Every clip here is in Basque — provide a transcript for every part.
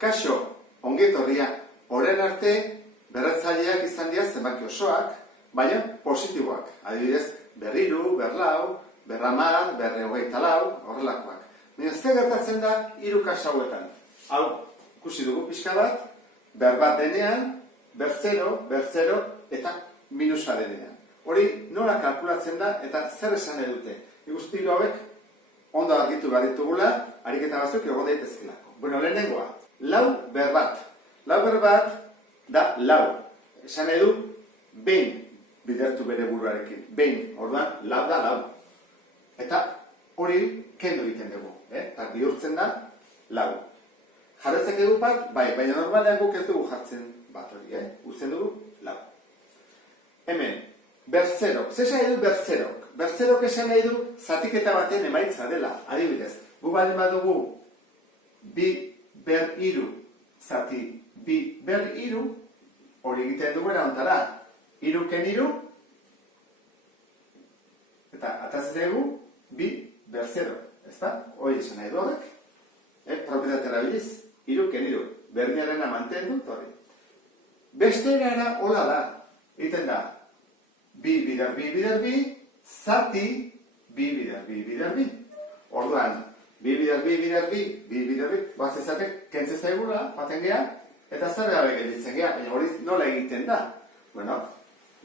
Kaixo, ongetorria, orain arte berratzaileak izan dira zenbaki osoak, baina positiboak. Adibidez, berriru, berlau, berramar, berrehogeitalau, horrelakoak. Baina ze gertatzen da hiru kasu hauetan. Hau, ikusi dugu pixka bat, berbat denean, berzero, berzero eta minusa denean. Hori nola kalkulatzen da eta zer esan edute. Ikusti hauek ondo argitu behar ditugula, ariketa batzuk egon daitezkelako. Bueno, lehenengoa, lau berbat. Lau berbat da lau. Esan edu, behin bidertu bere buruarekin. Behin, orduan, lau da lau. Eta hori kendu egiten dugu. Eta bihurtzen da lau. Jarretzak edu bat, bai, baina normalean guk ez dugu jartzen bat hori. Uzen dugu lau. Hemen, berzerok. Zesan edu berzerok. Berzerok esan nahi du zatiketa baten emaitza dela. Adibidez, gu baldin badugu bi ber hiru zati bi ber hiru, hori egiten dugu eraontara. Hiruken hiru, eta atatzen dugu bi berzero. Ezta? Hori esan nahi du horrek. Propietate erabiliz, hiruken hiru. Berdinarena mantendu, hori. Beste erara hola da. Egiten da, bi bider bi, zati bi bider bi. Orduan, bi bider bi, bat ezatek kentze zaigula, joaten geha, eta zer gabe gelditzen geha, baina hori nola egiten da. Bueno,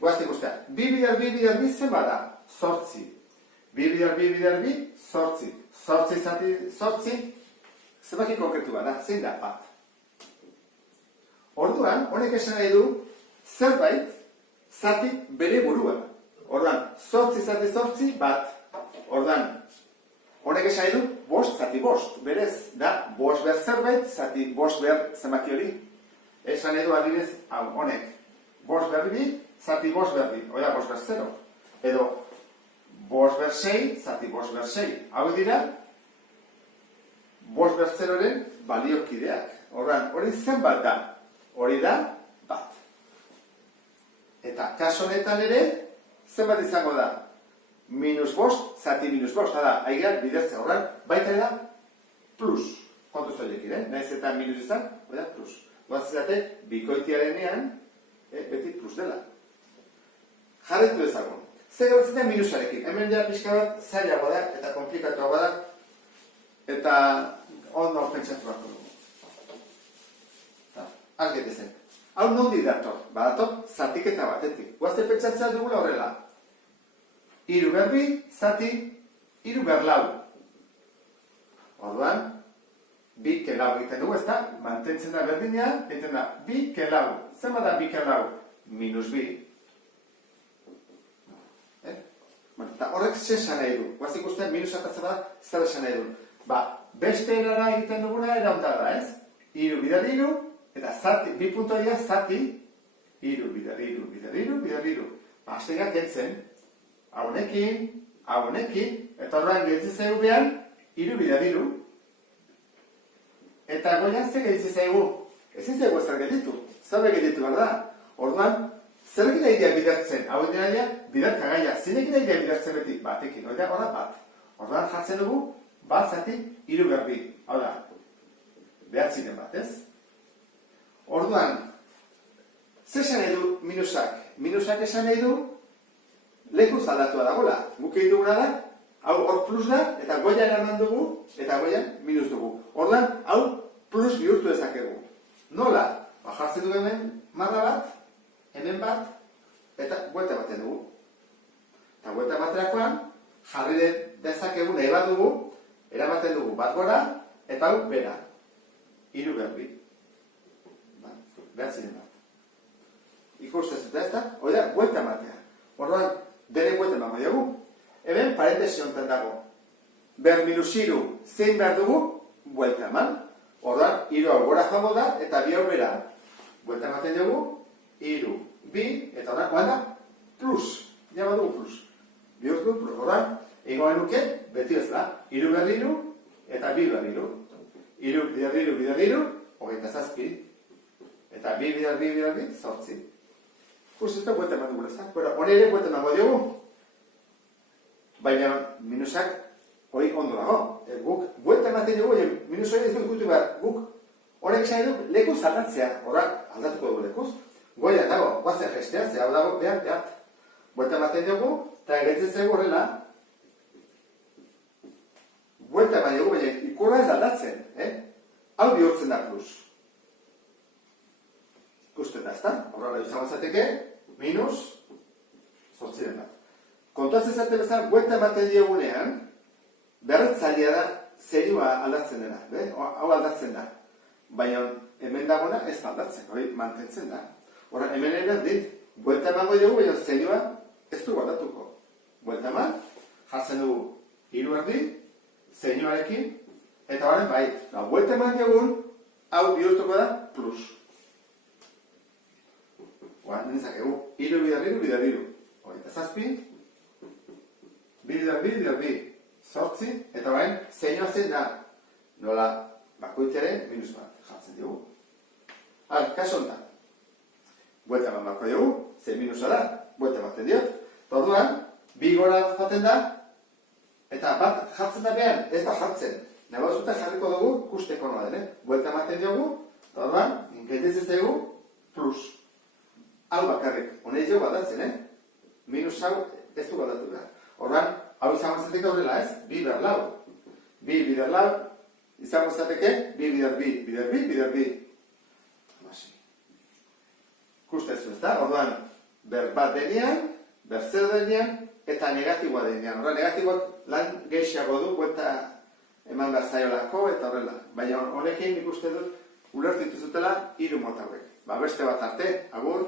guaztik ustea, bi bider bi zen bada, zortzi. Bi bider bi, zortzi. Zortzi zati, zortzi, zenbaki konkretu bada, zein da, bat. Orduan, honek esan nahi du, zerbait, zati bere buruan. Orduan, zortzi zati zortzi, bat. Orduan, honek esan nahi du, bost zati bost. Berez, da, bost ber zerbait, zati bost ber zenbaki hori. Esan nahi du adibidez, honek, bost ber bi, zati bost ber bi. Oia, bost ber zero. Edo, bost ber sei, zati bost ber sei. Hau dira, bost ber zeroren baliokideak. Orduan, hori zenbat da? Hori da, bat. Eta kaso honetan ere, zenbat izango da? Minus bost, zati minus bost. Hala, aigean bidertzea horren, baita da, plus. Kontuz horiekin, nahiz eta minus izan, oida, plus. Guaz izate, bikoitiarenean, beti plus dela. Jarretu ezagun. Zer gertatzen da minusarekin. Hemen ja pixka bat zailagoa da, eta komplikatuagoa da, eta ondo pentsatu bat dugu. Arget ezen. Hau nondi dator? Badator, zatiketa batetik. Guazte pentsatzea dugula horrela. Hiru berbi, zati, hiru berlau. Orduan, bi kelau egiten dugu, ezta? Mantentzen da berdinean, egiten da, bi kelau. Zer da bi kelau? Minus bi. Eta horrek zer esan nahi du? Guazte ikusten, minus atatzen da, zer esan nahi du? Beste erara egiten duguna erauntada, ez? Hiru bider hiru, eta zati, bi puntoia zati, hiru bider hiru. Aztega kentzen, haunekin, eta horrean gelitzi zaigu behan, hiru bider hiru. Eta goian ze gelitzi zaigu? Ezin zaigu ezer gelditu, zer gelditu behar da. Orduan, zer egin nahi bidertzen? Hau egin nahi biderka gaia, zin egin nahi bidertzen beti batekin, hori da, horra bat. Orduan jartzen dugu, bat zati, hiru berbi. Hau da, behatzinen bat, ez? Orduan, zer esan nahi du minusak? Minusak esan nahi du lekuz aldatua dagoela. Guk egin duguna da, hau hor plus da, eta goian eman dugu, eta goian minus dugu. Orduan, hau plus bihurtu dezakegu. Nola? Jartzen dugu hemen marra bat, hemen bat, eta buelta baten dugu. Eta buelta baterakoan, jarri dezakegu nahi bat dugu, eramaten dugu bat gora, eta hau bera. Hiru berbi. Behatzinen bat. Ikustez eta ez da, hori da, buelta matea. Orduan, dene buelta emango dugu. Hemen, parentesi honetan dago. Ber minus hiru, zein behar dugu, buelta eman. Orduan, hiru hau gora joango da, eta bi hau bera. Buelta ematen dugu, hiru, bi, eta orduan, guan da, plus. Jama dugu plus. Bi urtu plus. Orduan, egoen nuke, beti ez da, hiru berriru, eta bi berriru. Hiru, biderriru, hogeita zazpi. Eta bi bider, zortzi. Justo buelta eman dugu, ezta? Hone ere buelta emango diogu. Baina minusak hori ondo dago. Guk buelta ematen dugu, minus hori ez dut gutu behar. Guk horrek saio lekuz aldatzea, horrak aldatuko dugu lekuz. Goian dago, guazen gestea, ze hau dago, behat. Buelta ematen dugu, eta egetzen zego horrela, buelta ematen dugu, baina ikurra ez aldatzen, hau bihurtzen da plus. Ikusten da, ezta? Horrela izango zateke, minus, zortziren bat. Kontuatzen zate bezala, buelta ematen diegunean, berretzailea da zerua aldatzen dena, hau aldatzen da. Baina hemen dagona ez aldatzen, hori mantentzen da. Horra, hemen ere dit, buelta emango dugu, baina zerua ez du aldatuko. Buelta eman, jartzen dugu hiru erdi, zeinuarekin, eta horren bai, buelta eman dugun, hau bihurtuko da plus. Nintzakegu, hiru bider hiru. Hogeita zazpi, bider bi, zortzi, eta horren zeinua zen da. Nola, bakoitzaren minus bat jartzen dugu. Kaso honetan. Buelta eman bako dugu, zein minusa da, buelta ematen diot. Orduan, bi gora jaten da, eta bat jartzen da behar, ez da jartzen. Nago zuten jarriko dugu, ikusteko noa den, buelta ematen dugu, orduan, inketetzen dugu, plus. Hau bakarrik, honez dugu aldatzen, minus hau ez du aldatu behar. Orduan, hau izango zateke horrela ez, bi berlau. Bi bider lau, izango zateke, bi bider bi. Amasi. Kustezu ez da, orduan, ber bat denean, ber zer denean, eta negatiboa denean. Horra, negatiboak lan gehiago du, buelta eman behar zaiolako, eta horrela. Baina honekin nik uste dut, ulertitu zutela, hiru mota hauek. Beste bat arte, agur.